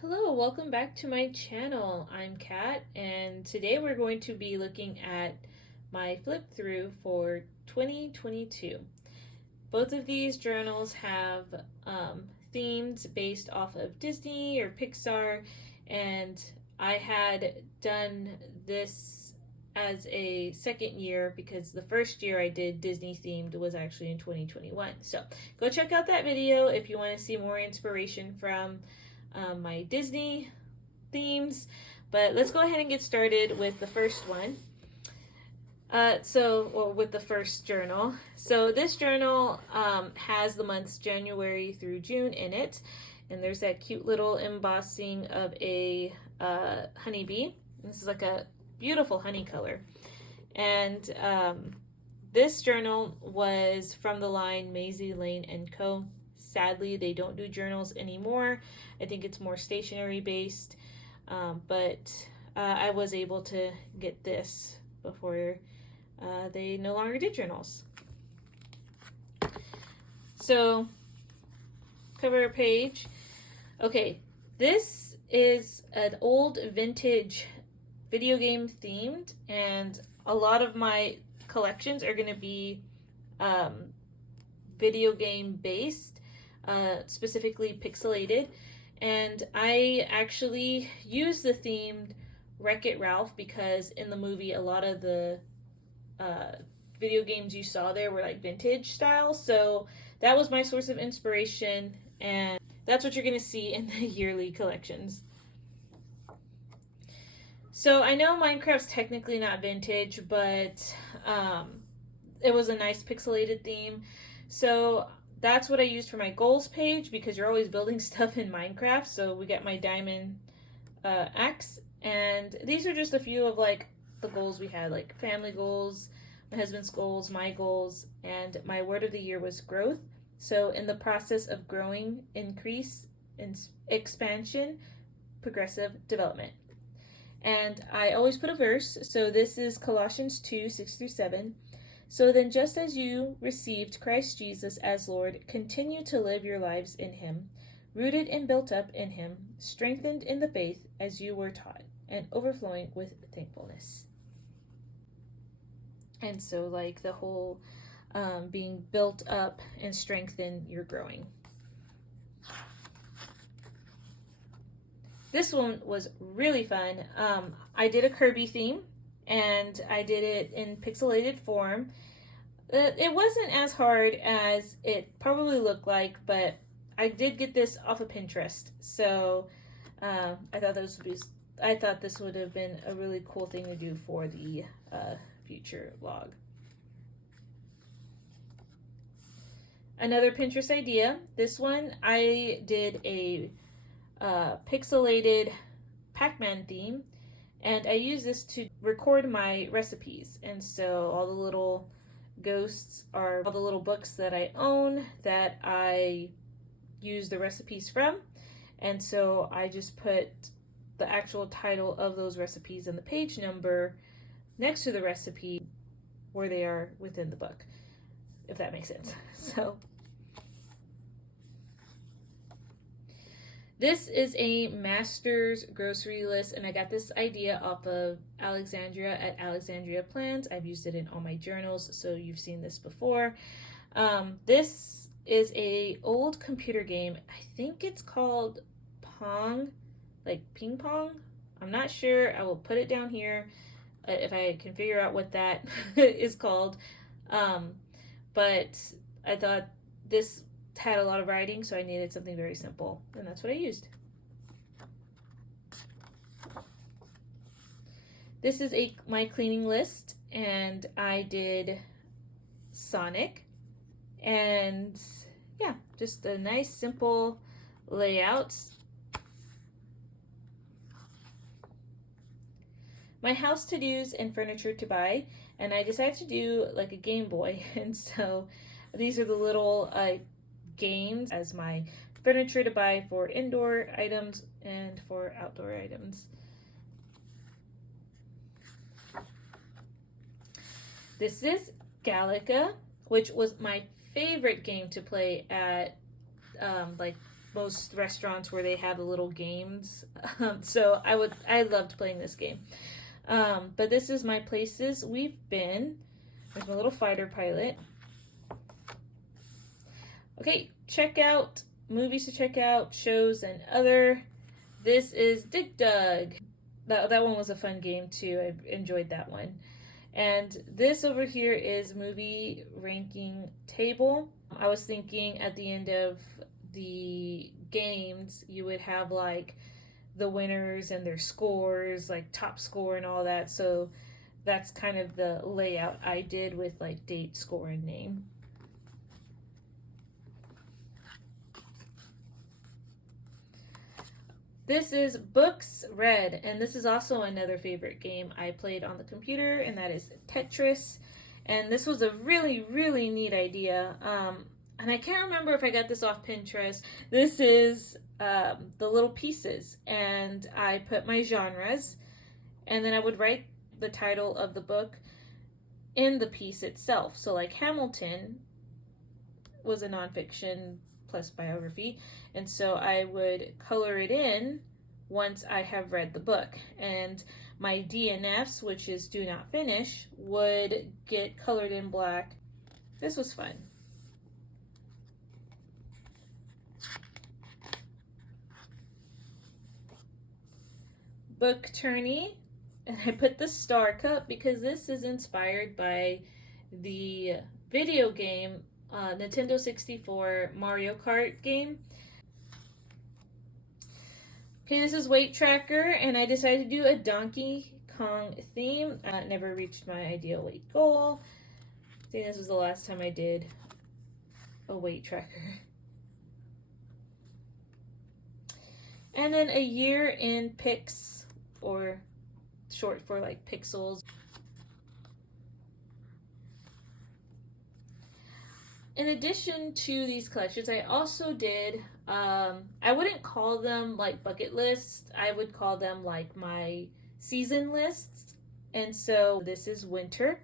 Hello, welcome back to my channel. I'm Kat, and today we're going to be looking at my flip through for 2022. Both of these journals have themes based off of Disney or Pixar, and I had done this as a second year because the first year I did Disney themed was actually in 2021. So go check out that video if you want to see more inspiration from my Disney themes. But let's go ahead and get started with the first one. With the first journal. So this journal has the months January through June in it, and there's that cute little embossing of a honeybee. This is like a beautiful honey color, and this journal was from the line Maisie Lane and Co. Sadly, they don't do journals anymore. I think it's more stationery based, but I was able to get this before they no longer did journals. So, cover page. Okay, this is an old vintage video game themed, and a lot of my collections are going to be video game based, specifically pixelated. And I actually used the themed Wreck-It Ralph because in the movie a lot of the video games you saw there were like vintage style, so that was my source of inspiration, and that's what you're going to see in the yearly collections. So I know Minecraft's technically not vintage, but it was a nice pixelated theme, so that's what I used for my goals page because you're always building stuff in Minecraft. So we got my diamond axe, and these are just a few of like the goals we had, like family goals, my husband's goals, my goals, and my word of the year was growth. So in the process of growing, increase, expansion, progressive development. And I always put a verse. So this is Colossians 2:6-7. So then, just as you received Christ Jesus as Lord, continue to live your lives in him, rooted and built up in him, strengthened in the faith as you were taught, and overflowing with thankfulness. And so, like the whole being built up and strengthened, you're growing. This one was really fun. I did a Kirby theme, and I did it in pixelated form. It wasn't as hard as it probably looked like, but I did get this off of Pinterest, so I thought this would have been a really cool thing to do for the future vlog. Another Pinterest idea. This one I did a pixelated Pac-Man theme, and I use this to record my recipes. And so all the little ghosts are all the little books that I own that I use the recipes from. And so I just put the actual title of those recipes and the page number next to the recipe where they are within the book, if that makes sense. So this is a master's grocery list, and I got this idea off of Alexandria at Alexandria Plans. I've used it in all my journals, so you've seen this before. This is a old computer game. I think it's called Pong, like ping pong. I'm not sure. I will put it down here if I can figure out what that is called. But I thought this had a lot of writing, so I needed something very simple, and that's what I used. This is my cleaning list, and I did Sonic, and yeah, just a nice simple layout. My house to-dos and furniture to buy, and I decided to do like a Game Boy, and so these are the little games as my furniture to buy for indoor items and for outdoor items. This is Galaga, which was my favorite game to play at like most restaurants where they have the little games. So I loved playing this game. But this is my places we've been. There's my little fighter pilot. Okay, check out movies to check out, shows and other. This is Dig Dug. That one was a fun game too. I enjoyed that one. And this over here is movie ranking table. I was thinking at the end of the games you would have like the winners and their scores, like top score and all that. So that's kind of the layout I did with like date, score, and name. This is Books Read, and this is also another favorite game I played on the computer, and that is Tetris. And this was a really, really neat idea. And I can't remember if I got this off Pinterest. This is the little pieces, and I put my genres, and then I would write the title of the book in the piece itself. So like Hamilton was a nonfiction plus biography, and so I would color it in once I have read the book, and my DNFs, which is do not finish, would get colored in black. This was fun. Book tourney, and I put the Star Cup because this is inspired by the video game Nintendo 64 Mario Kart game. Okay, this is Weight Tracker, and I decided to do a Donkey Kong theme. Never reached my ideal weight goal. I think this was the last time I did a weight tracker. And then a year in Pix, or short for like pixels. In addition to these collections, I also did, I wouldn't call them like bucket lists. I would call them like my season lists. And so this is winter,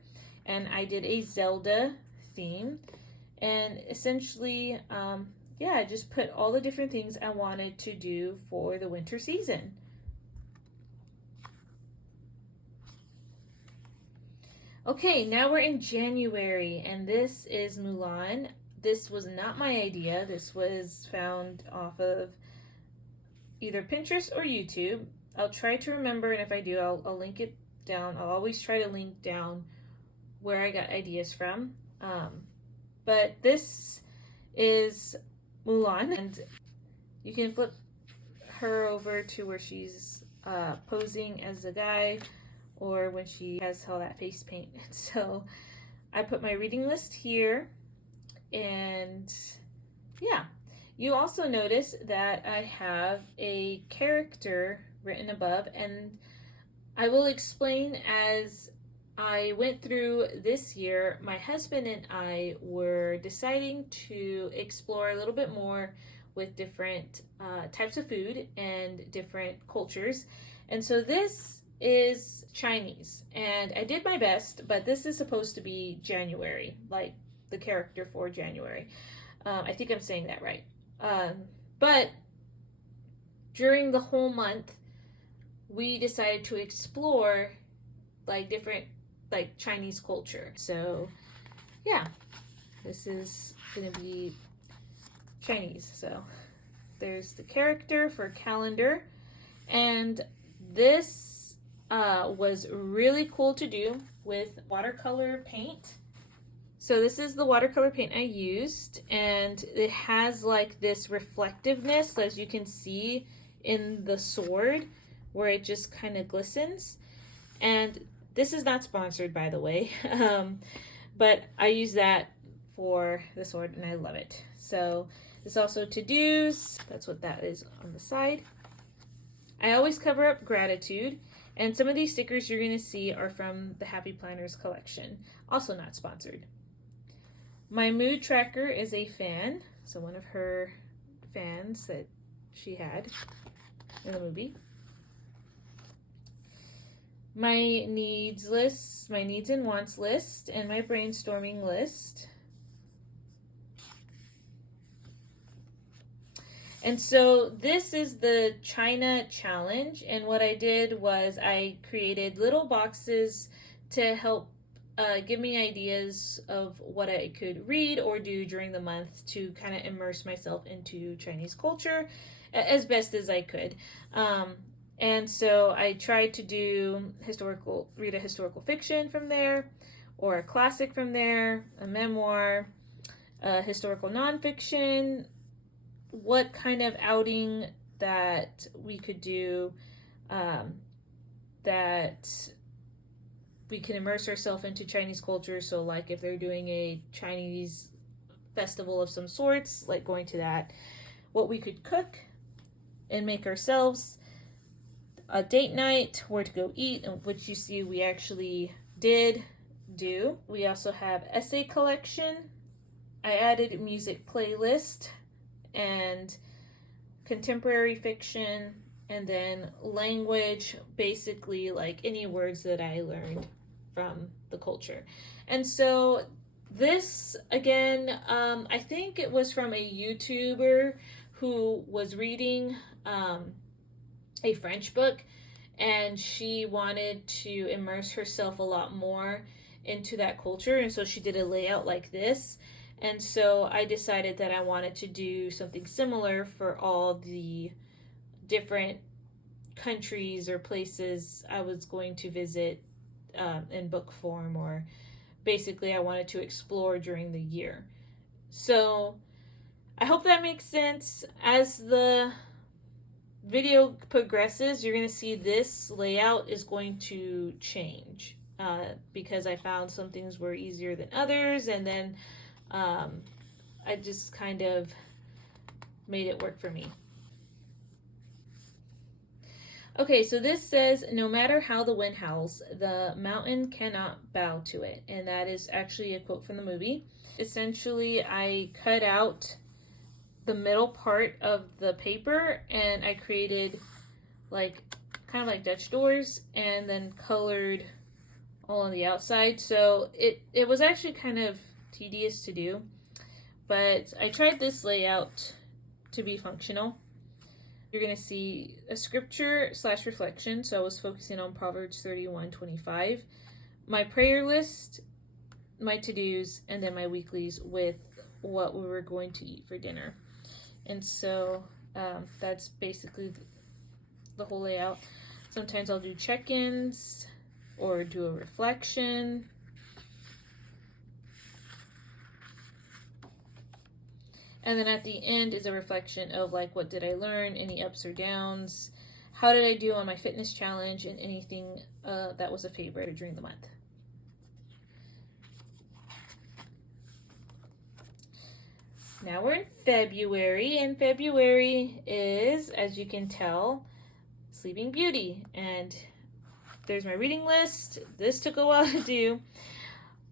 and I did a Zelda theme. And essentially, yeah, I just put all the different things I wanted to do for the winter season. Okay, now we're in January, and this is Mulan. This was not my idea. This was found off of either Pinterest or YouTube. I'll try to remember, and if I do, I'll link it down. I'll always try to link down where I got ideas from. But this is Mulan, and you can flip her over to where she's posing as a guy, or when she has all that face paint. So I put my reading list here, and yeah. You also notice that I have a character written above, and I will explain as I went through this year. My husband and I were deciding to explore a little bit more with different types of food and different cultures. And so this is Chinese, and I did my best, but this is supposed to be January, like the character for January. I think I'm saying that right. But during the whole month, we decided to explore like different like Chinese culture. So yeah, this is gonna be Chinese. So there's the character for calendar, and this was really cool to do with watercolor paint. So this is the watercolor paint I used, and it has like this reflectiveness, as you can see in the sword, where it just kind of glistens. And this is not sponsored, by the way, but I use that for the sword, and I love it. So this also to-dos, that's what that is on the side. I always cover up gratitude, and some of these stickers you're going to see are from the Happy Planners collection, also not sponsored. My mood tracker is a fan, so one of her fans that she had in the movie. My needs list, my needs and wants list, and my brainstorming list. And so this is the China challenge. And what I did was I created little boxes to help give me ideas of what I could read or do during the month to kind of immerse myself into Chinese culture as best as I could. And so I tried to read a historical fiction from there, or a classic from there, a memoir, historical nonfiction, what kind of outing that we could do, that we can immerse ourselves into Chinese culture. So, like if they're doing a Chinese festival of some sorts, like going to that, what we could cook and make ourselves, a date night, where to go eat, which you see we actually did do. We also have essay collection. I added music playlist and contemporary fiction, and then language, basically like any words that I learned from the culture. And so this, again, I think it was from a YouTuber who was reading a French book, and she wanted to immerse herself a lot more into that culture, and so she did a layout like this. And so I decided that I wanted to do something similar for all the different countries or places I was going to visit in book form, or basically I wanted to explore during the year. So I hope that makes sense. As the video progresses, you're going to see this layout is going to change because I found some things were easier than others, and then I just kind of made it work for me. Okay, so this says, no matter how the wind howls, the mountain cannot bow to it. And that is actually a quote from the movie. Essentially, I cut out the middle part of the paper and I created like kind of like Dutch doors, and then colored all on the outside. So it was actually kind of tedious to do, but I tried this layout to be functional. You're going to see a scripture / reflection. So I was focusing on Proverbs 31:25, my prayer list, my to-dos, and then my weeklies with what we were going to eat for dinner. And so that's basically the whole layout. Sometimes I'll do check-ins or do a reflection. And then at the end is a reflection of like, what did I learn, any ups or downs, how did I do on my fitness challenge, and anything that was a favorite during the month. Now we're in February, and February is, as you can tell, Sleeping Beauty. And there's my reading list. This took a while to do,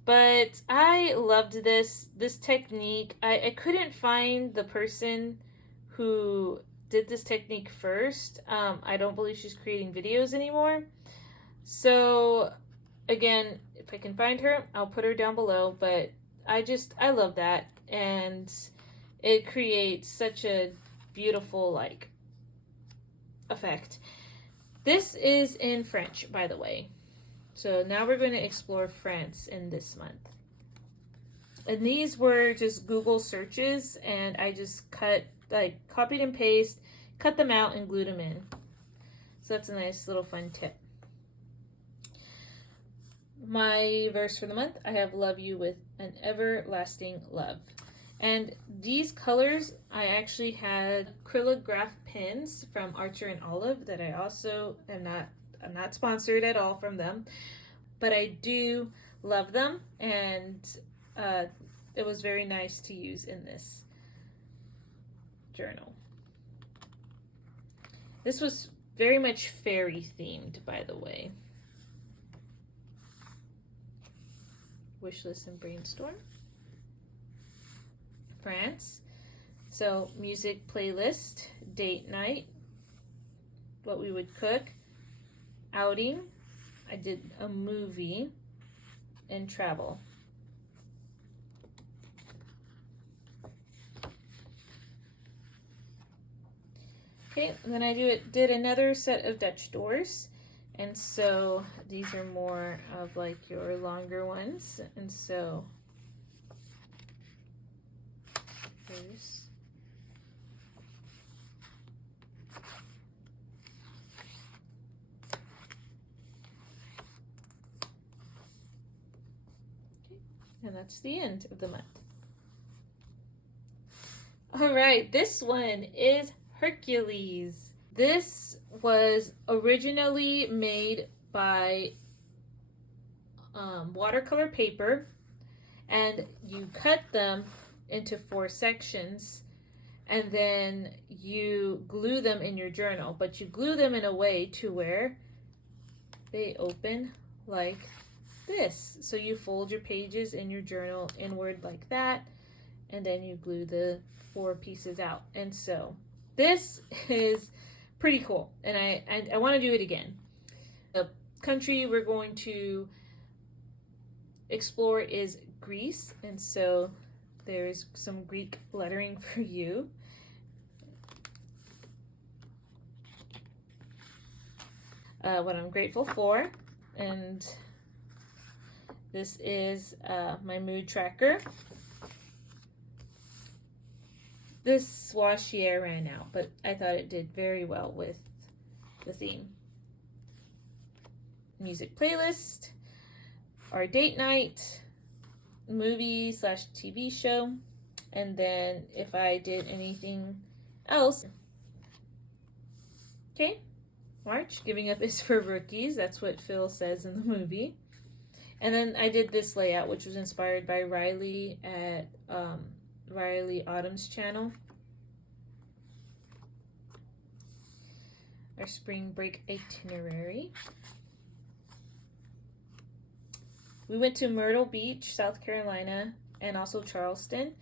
but I loved this technique. I couldn't find the person who did this technique first. I don't believe she's creating videos anymore. So again, if I can find her, I'll put her down below. But I love that, and it creates such a beautiful like effect. This is in French, by the way. So now we're going to explore France in this month. And these were just Google searches, and I just copied and pasted, cut them out, and glued them in. So that's a nice little fun tip. My verse for the month, I have love you with an everlasting love. And these colors, I actually had acrylograph pens from Archer and Olive that I also I'm not sponsored at all from them, but I do love them, and it was very nice to use in this journal. This was very much fairy themed, by the way. Wish list and brainstorm. France. So music playlist, date night, what we would cook, outing. I did a movie, and travel. Okay, and then I did another set of Dutch doors. And so these are more of like your longer ones. And so here's and that's the end of the month. All right, this one is Hercules. This was originally made by watercolor paper, and you cut them into 4 sections, and then you glue them in your journal, but you glue them in a way to where they open like this. So you fold your pages in your journal inward like that, and then you glue the 4 pieces out. And so this is pretty cool, and I want to do it again. The country we're going to explore is Greece, and so there's some Greek lettering for you. What I'm grateful for, and this is my mood tracker. This washi ran out, but I thought it did very well with the theme. Music playlist, our date night, movie / TV show, and then if I did anything else. Okay, March, giving up is for rookies. That's what Phil says in the movie. And then I did this layout, which was inspired by Riley at Riley Autumn's channel. Our spring break itinerary. We went to Myrtle Beach, South Carolina, and also Charleston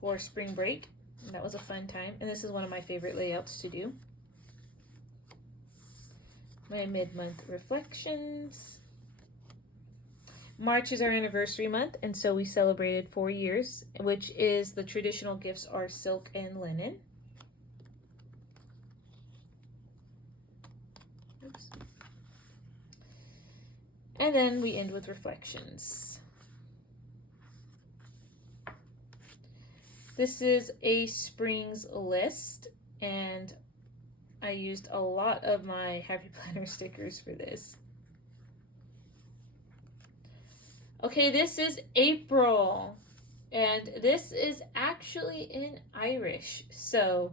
for spring break. And that was a fun time. And this is one of my favorite layouts to do. My mid-month reflections. March is our anniversary month, and so we celebrated 4 years, which is the traditional gifts are silk and linen. Oops. And then we end with reflections. This is a Springs list, and I used a lot of my Happy Planner stickers for this. Okay, this is April, and this is actually in Irish. So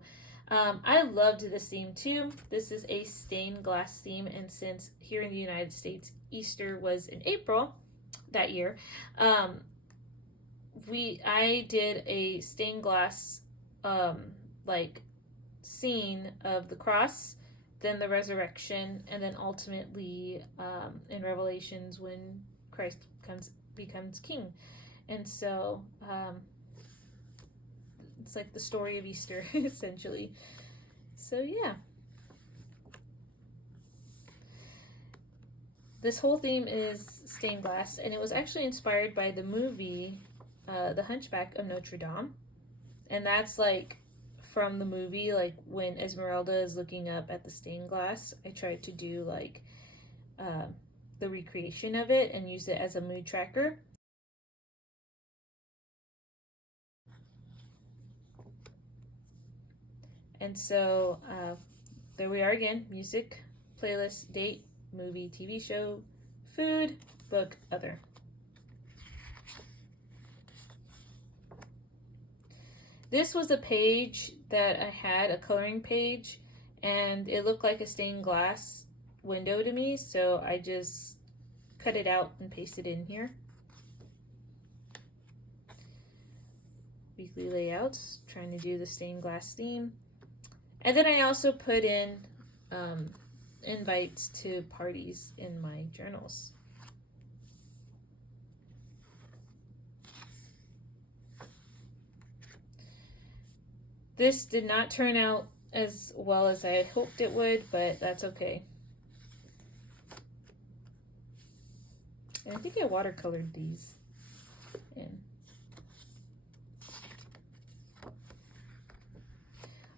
I loved this theme too. This is a stained glass theme, and since here in the United States, Easter was in April that year, I did a stained glass like scene of the cross, then the resurrection, and then ultimately in Revelations when Christ becomes king. And so it's like the story of Easter essentially. So yeah, this whole theme is stained glass, and it was actually inspired by the movie The Hunchback of Notre Dame. And that's like from the movie, like when Esmeralda is looking up at the stained glass, I tried to do like the recreation of it and use it as a mood tracker. And so there we are again: music, playlist, date, movie, TV show, food, book, other. This was a page that I had, a coloring page, and it looked like a stained glass window to me, so I just cut it out and pasted it in here. Weekly layouts, trying to do the stained glass theme. And then I also put in invites to parties in my journals. This did not turn out as well as I had hoped it would, but that's okay. And I think I watercolored these in.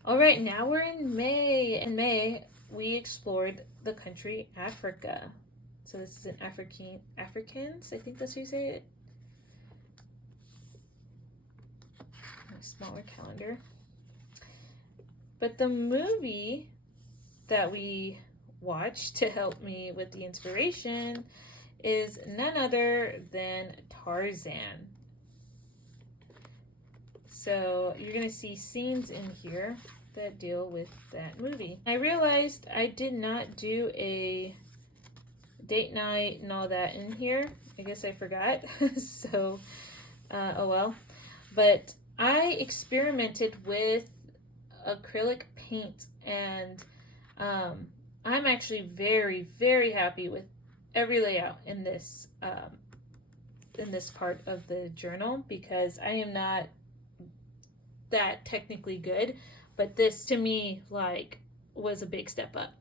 All right, now we're in May. In May, we explored the country Africa. So this is an Africans, I think that's how you say it. A smaller calendar. But the movie that we watched to help me with the inspiration is none other than Tarzan. So you're going to see scenes in here that deal with that movie. I realized I did not do a date night and all that in here. I guess I forgot. So, oh well. But I experimented with acrylic paint, and I'm actually very, very happy with every layout in this part of the journal, because I am not that technically good, but this to me like was a big step up.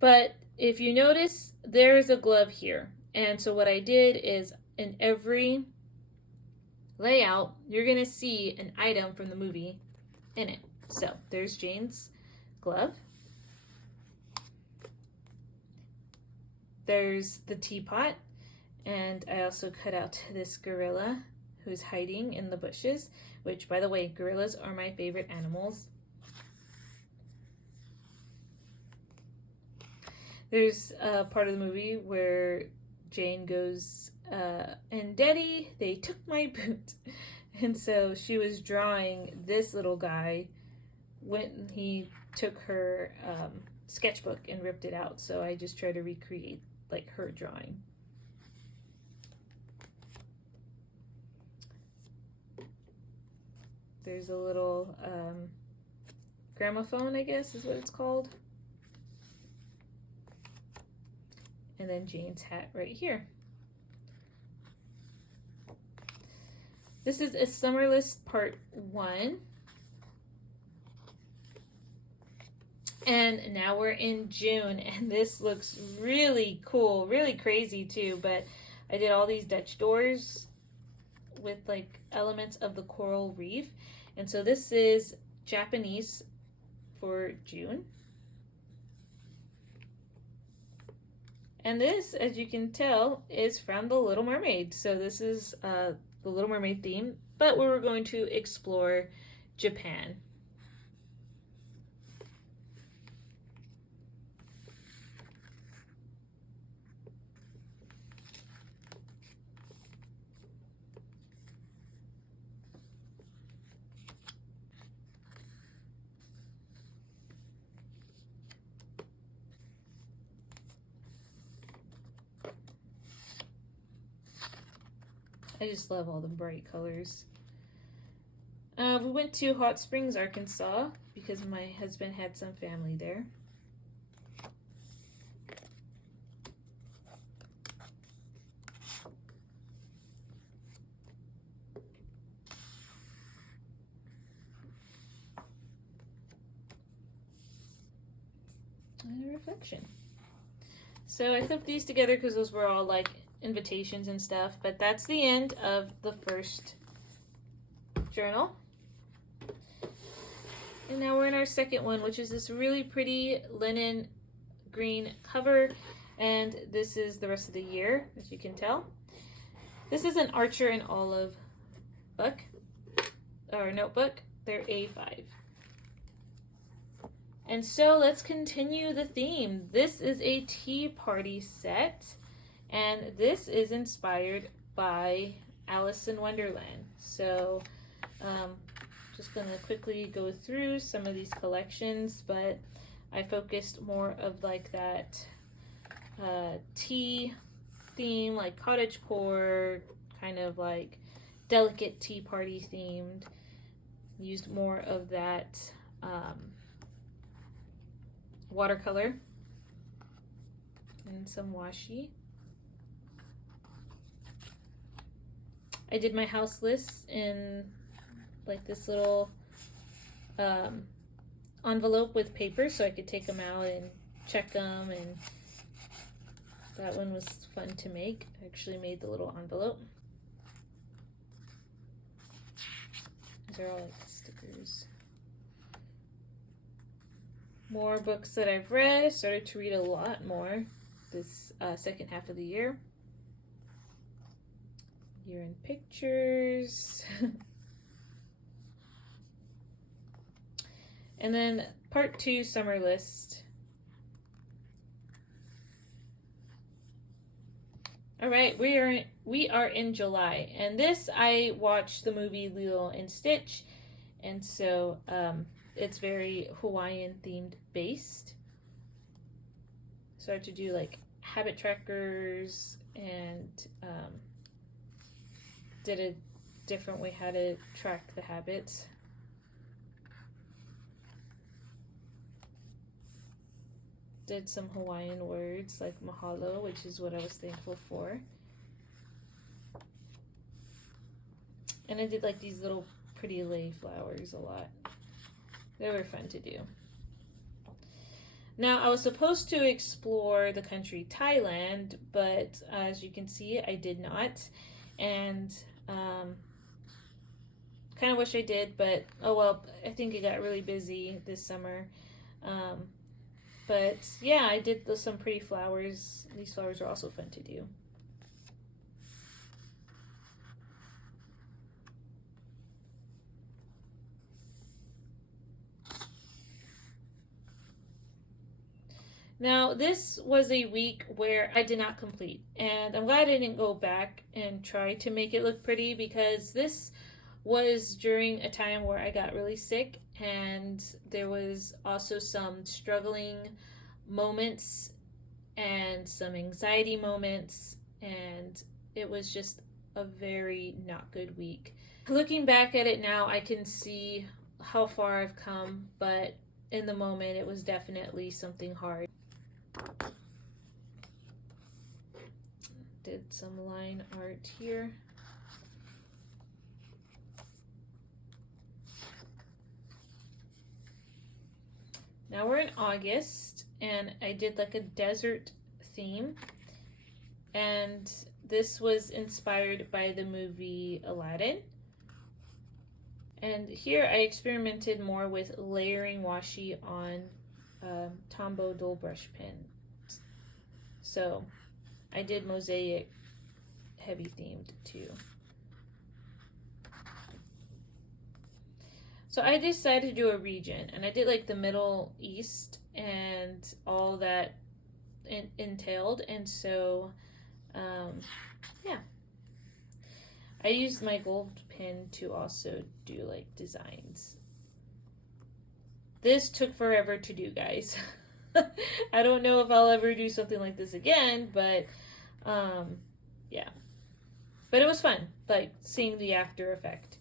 But if you notice, there's a glove here, and so what I did is in every layout you're gonna see an item from the movie in it. So there's Jane's glove, there's the teapot, and I also cut out this gorilla who's hiding in the bushes, which, by the way, gorillas are my favorite animals. There's a part of the movie where Jane goes, and Daddy, they took my boot. And so she was drawing this little guy when he took her sketchbook and ripped it out. So I just try to recreate like her drawing. There's a little gramophone, I guess is what it's called. And then Jane's hat right here. This is a summer list part 1. And now we're in June, and this looks really cool, really crazy too, but I did all these Dutch doors with like elements of the coral reef. And so this is Japanese for June. And this, as you can tell, is from The Little Mermaid. So this is the Little Mermaid theme, but we were going to explore Japan. I just love all the bright colors. We went to Hot Springs, Arkansas, because my husband had some family there. And a reflection. So I clipped these together because those were all like invitations and stuff, but that's the end of the first journal. And now we're in our second one, which is this really pretty linen green cover, and this is the rest of the year, as you can tell. This is an Archer and Olive book, or notebook. They're A5. And so let's continue the theme. This is a tea party set, and this is inspired by Alice in Wonderland. So just going to quickly go through some of these collections, but I focused more of like that tea theme, like cottagecore, kind of like delicate tea party themed. Used more of that watercolor and some washi. I did my house lists in like this little envelope with paper so I could take them out and check them, and that one was fun to make. I actually made the little envelope. These are all like stickers. More books that I've read. I started to read a lot more this second half of the year. Year in pictures. And then part 2 summer list. All right, we are in July, and this I watched the movie Lilo and Stitch, and so it's very Hawaiian themed based. Started to do like habit trackers and did a different way how to track the habits. Did some Hawaiian words like mahalo, which is what I was thankful for. And I did like these little pretty lei flowers a lot. They were fun to do. Now, I was supposed to explore the country Thailand, but as you can see, I did not. And kind of wish I did, but oh well, I think it got really busy this summer. But yeah, I did some pretty flowers. These flowers are also fun to do. Now, this was a week where I did not complete, and I'm glad I didn't go back and try to make it look pretty, because this was during a time where I got really sick, and there was also some struggling moments and some anxiety moments, and it was just a very not good week. Looking back at it now, I can see how far I've come, but in the moment it was definitely something hard. Did some line art here. Now we're in August, and I did like a desert theme, and this was inspired by the movie Aladdin. And here I experimented more with layering washi on Tombow dull brush pen. So I did mosaic heavy themed too. So I decided to do a region, and I did like the Middle East and all that entailed, and so yeah, I used my gold pen to also do like designs. This took forever to do, guys. I don't know if I'll ever do something like this again, but yeah, but it was fun, like seeing the after effect.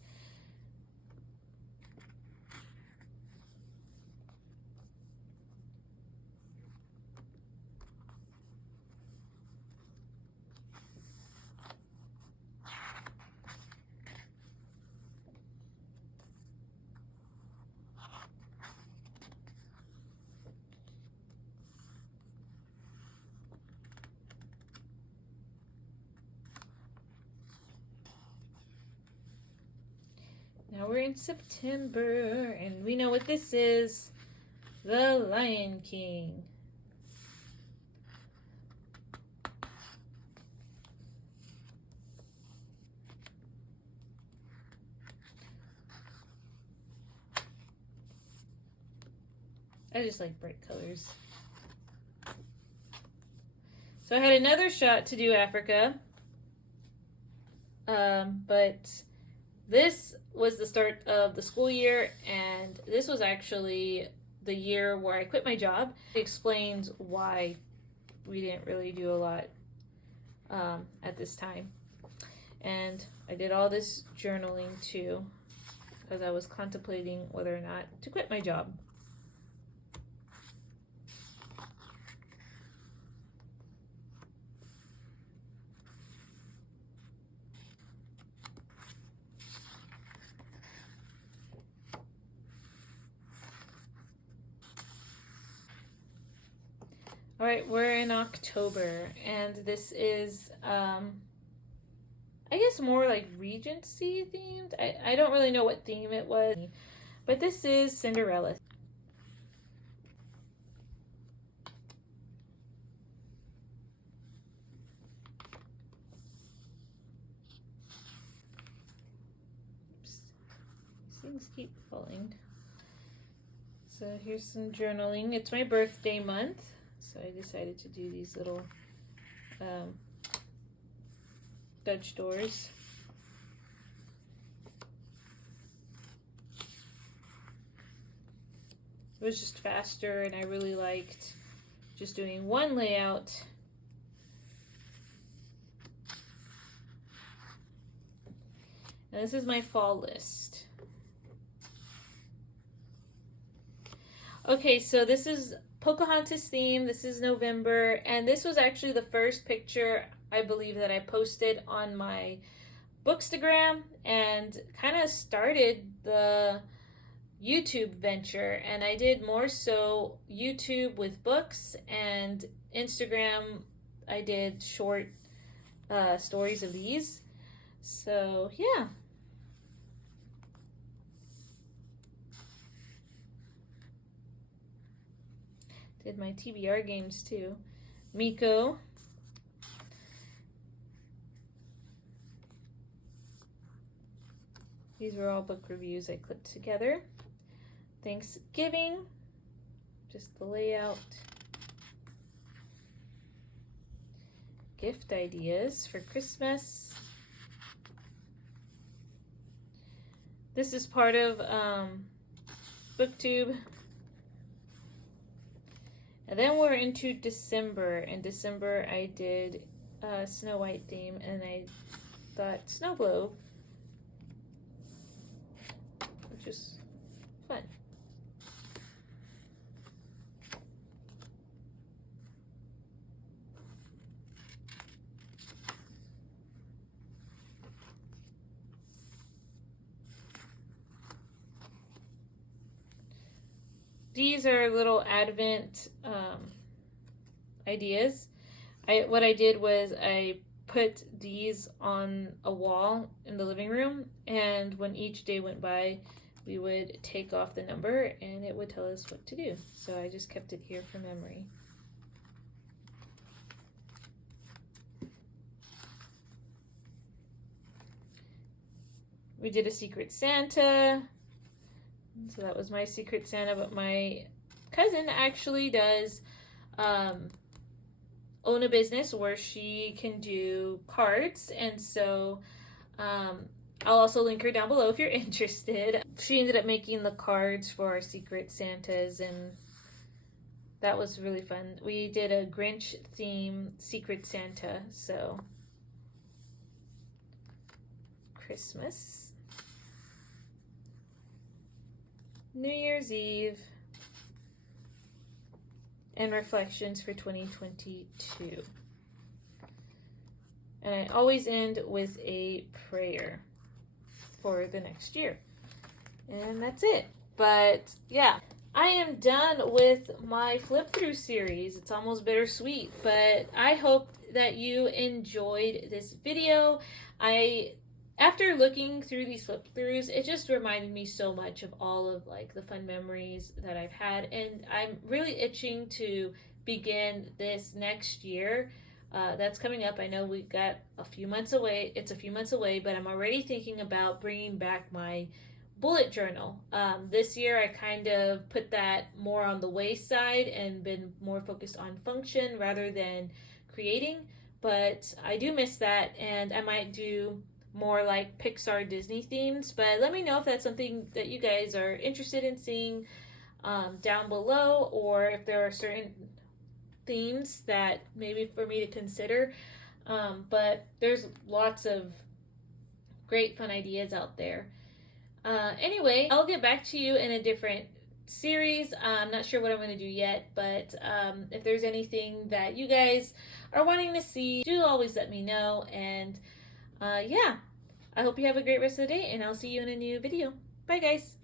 Now we're in September, and we know what this is. The Lion King. I just like bright colors. So I had another shot to do Africa, but this was the start of the school year, and this was actually the year where I quit my job. It explains why we didn't really do a lot at this time. And I did all this journaling too, because I was contemplating whether or not to quit my job. All right, we're in October, and this is, I guess more like Regency themed. I don't really know what theme it was, but this is Cinderella. things keep falling. So here's some journaling. It's my birthday month, so I decided to do these little Dutch doors. It was just faster, and I really liked just doing one layout. And this is my fall list. Okay, so this is Pocahontas theme. This is November, and this was actually the first picture I believe that I posted on my Bookstagram and kind of started the YouTube venture. And I did more so YouTube with books, and Instagram I did short stories of these. So yeah. Did my TBR games too. Miko. These were all book reviews I clipped together. Thanksgiving. Just the layout. Gift ideas for Christmas. This is part of BookTube. And then we're into December. In December, I did a Snow White theme, and I thought Snow Globe, which is fun. These are little Advent ideas. What I did was I put these on a wall in the living room, and when each day went by, we would take off the number and it would tell us what to do. So I just kept it here for memory. We did a Secret Santa. So that was my Secret Santa, but my cousin actually does own a business where she can do cards, and so I'll also link her down below if you're interested. She ended up making the cards for our Secret Santas, and that was really fun. We did a Grinch theme Secret Santa, so Christmas, New Year's Eve, and reflections for 2022. And I always end with a prayer for the next year. And that's it. But yeah, I am done with my flip through series. It's almost bittersweet, but I hope that you enjoyed this video. After looking through these flip throughs, it just reminded me so much of all of like the fun memories that I've had, and I'm really itching to begin this next year. That's coming up. I know we've got a few months away. It's a few months away, but I'm already thinking about bringing back my bullet journal. This year I kind of put that more on the wayside and been more focused on function rather than creating, but I do miss that, and I might do more like Pixar Disney themes. But let me know if that's something that you guys are interested in seeing down below, or if there are certain themes that maybe for me to consider. But there's lots of great fun ideas out there. Anyway, I'll get back to you in a different series. I'm not sure what I'm going to do yet, but if there's anything that you guys are wanting to see, do always let me know. And yeah, I hope you have a great rest of the day, and I'll see you in a new video. Bye, guys.